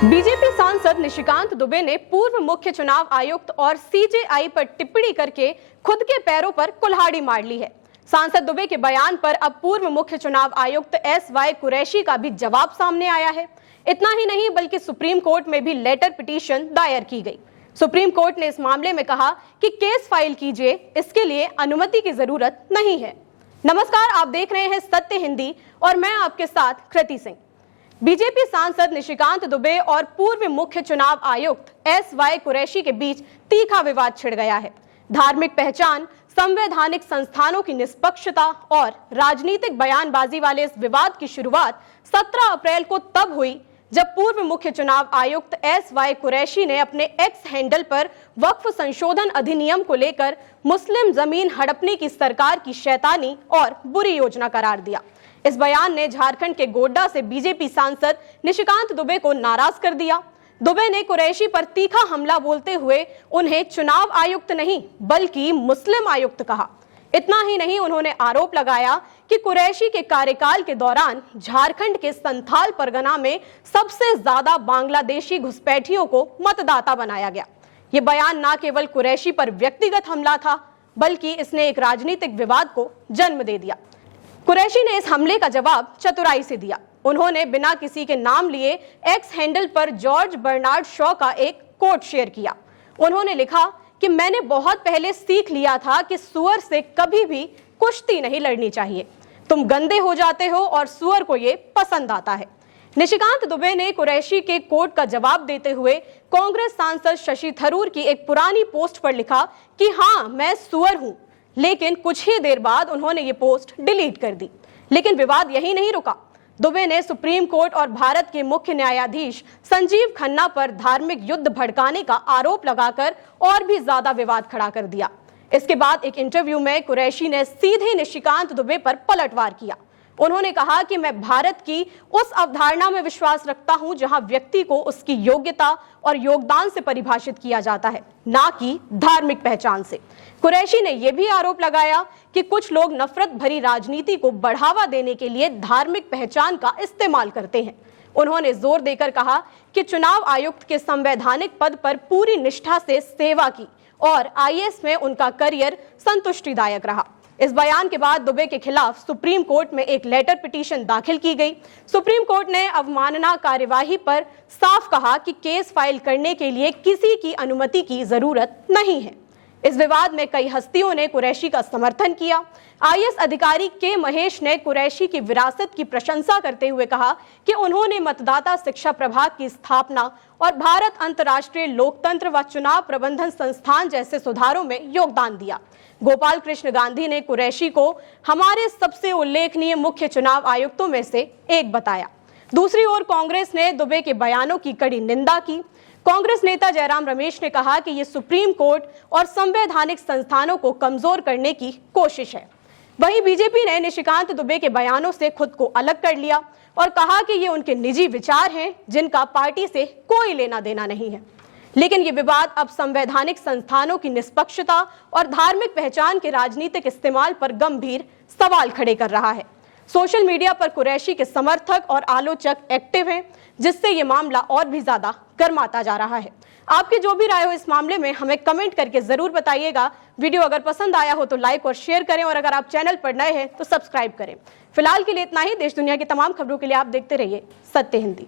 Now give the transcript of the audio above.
BJP सांसद निशिकांत दुबे ने पूर्व मुख्य चुनाव आयुक्त और सीजेआई पर टिप्पणी करके खुद के पैरों पर कुल्हाड़ी मार ली है। सांसद दुबे के बयान पर अब पूर्व मुख्य चुनाव आयुक्त एसवाई कुरैशी का भी जवाब सामने आया है। इतना ही नहीं बल्कि सुप्रीम कोर्ट में भी लेटर पिटीशन दायर की गई। सुप्रीम कोर्ट ने इस मामले में कहा कि केस फाइल कीजिए, इसके लिए अनुमति की जरूरत नहीं है। नमस्कार, आप देख रहे हैं सत्य हिंदी और मैं आपके साथ कृति सिंह। बीजेपी सांसद निशिकांत दुबे और पूर्व मुख्य चुनाव आयुक्त एसवाई कुरैशी के बीच तीखा विवाद छिड़ गया है। धार्मिक पहचान, संवैधानिक संस्थानों की निष्पक्षता और राजनीतिक बयानबाजी वाले इस विवाद की शुरुआत 17 अप्रैल को तब हुई जब पूर्व मुख्य चुनाव आयुक्त एसवाई कुरैशी ने अपने एक्स हैंडल पर वक्फ संशोधन अधिनियम को लेकर मुस्लिम जमीन हड़पने की सरकार की शैतानी और बुरी योजना करार दिया। इस बयान ने झारखंड के गोड्डा से बीजेपी सांसद निशिकांत दुबे को नाराज कर दिया। दुबे ने कुरैशी पर तीखा हमला बोलते हुए उन्हें चुनाव आयुक्त नहीं बल्कि मुस्लिम आयुक्त कहा। इतना ही नहीं, उन्होंने आरोप लगाया कि कुरैशी के कार्यकाल के दौरान झारखंड के संथाल परगना में सबसे ज्यादा बांग्लादेशी घुसपैठियों को मतदाता बनाया गया। ये बयान न केवल कुरैशी पर व्यक्तिगत हमला था बल्कि इसने एक राजनीतिक विवाद को जन्म दे दिया। कुरैशी ने इस हमले का जवाब चतुराई से दिया। उन्होंने बिना किसी के नाम लिए एक्स हैंडल पर जॉर्ज बर्नार्ड शॉ का एक कोट शेयर किया। उन्होंने लिखा कि मैंने बहुत पहले सीख लिया था कि सुअर से कभी भी कुश्ती नहीं लड़नी चाहिए। तुम गंदे हो जाते हो और सुअर को ये पसंद आता है। निशिकांत दुबे ने कुरैशी के कोट का जवाब देते हुए कांग्रेस सांसद शशि थरूर की एक पुरानी पोस्ट पर लिखा कि हाँ, मैं सुअर हूं, लेकिन कुछ ही देर बाद उन्होंने ये पोस्ट डिलीट कर दी। लेकिन विवाद यही नहीं रुका। दुबे ने सुप्रीम कोर्ट और भारत के मुख्य न्यायाधीश संजीव खन्ना पर धार्मिक युद्ध भड़काने का आरोप लगाकर और भी ज्यादा विवाद खड़ा कर दिया। इसके बाद एक इंटरव्यू में कुरैशी ने सीधे निशिकांत दुबे पर पलटवार किया। उन्होंने कहा कि मैं भारत की उस अवधारणा में विश्वास रखता हूं जहां व्यक्ति को उसकी योग्यता और योगदान से परिभाषित किया जाता है, ना कि धार्मिक पहचान से। कुरैशी ने यह भी आरोप लगाया कि कुछ लोग नफरत भरी राजनीति को बढ़ावा देने के लिए धार्मिक पहचान का इस्तेमाल करते हैं। उन्होंने जोर देकर कहा कि चुनाव आयुक्त के संवैधानिक पद पर पूरी निष्ठा से सेवा की और आईएएस में उनका करियर संतुष्टिदायक रहा। इस बयान के बाद दुबे के खिलाफ सुप्रीम कोर्ट में एक लेटर पिटीशन दाखिल की गई। सुप्रीम कोर्ट ने अवमानना कार्यवाही पर साफ कहा कि केस फाइल करने के लिए किसी की अनुमति की जरूरत नहीं है। इस विवाद में कई हस्तियों ने कुरैशी का समर्थन किया। आईएएस अधिकारी के महेश ने कुरैशी की विरासत की प्रशंसा करते हुए कहा कि उन्होंने मतदाता शिक्षा प्रभाग की स्थापना और भारत अंतर्राष्ट्रीय लोकतंत्र व चुनाव प्रबंधन संस्थान जैसे सुधारों में योगदान दिया। गोपाल कृष्ण गांधी ने कुरैशी को हमारे सबसे उल्लेखनीय मुख्य चुनाव आयुक्तों में से एक बताया। दूसरी ओर कांग्रेस ने दुबे के बयानों की कड़ी निंदा की। कांग्रेस नेता जयराम रमेश ने कहा कि ये सुप्रीम कोर्ट और संवैधानिक संस्थानों को कमजोर करने की कोशिश है। वहीं बीजेपी ने निशिकांत दुबे के बयानों से खुद को अलग कर लिया और कहा कि ये उनके निजी विचार हैं जिनका पार्टी से कोई लेना देना नहीं है। लेकिन ये विवाद अब संवैधानिक संस्थानों की निष्पक्षता और धार्मिक पहचान के राजनीतिक इस्तेमाल पर गंभीर सवाल खड़े कर रहा है। सोशल मीडिया पर कुरैशी के समर्थक और आलोचक एक्टिव हैं, जिससे ये मामला और भी ज्यादा गर्माता जा रहा है। आपकी जो भी राय हो इस मामले में हमें कमेंट करके जरूर बताइएगा। वीडियो अगर पसंद आया हो तो लाइक और शेयर करें और अगर आप चैनल पर नए हैं तो सब्सक्राइब करें। फिलहाल के लिए इतना ही। देश दुनिया की तमाम खबरों के लिए आप देखते रहिए सत्य हिंदी।